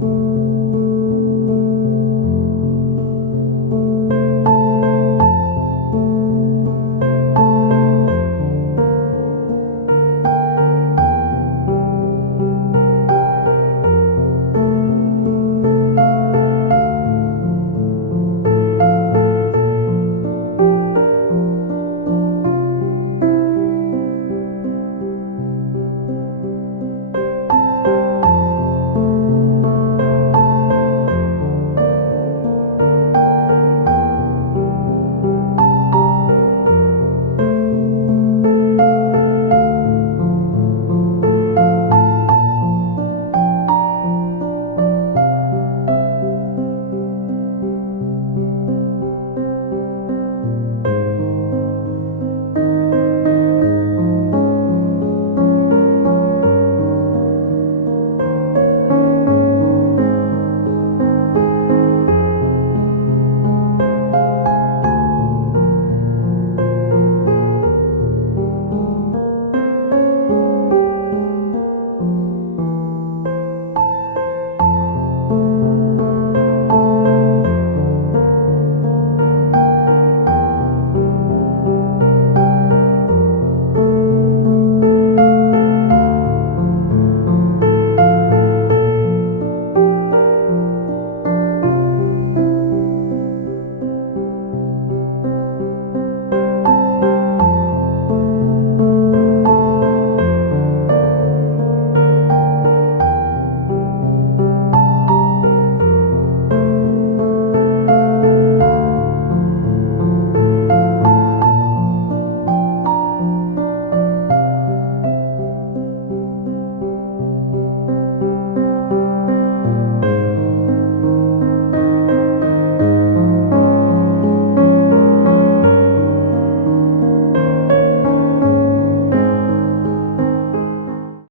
you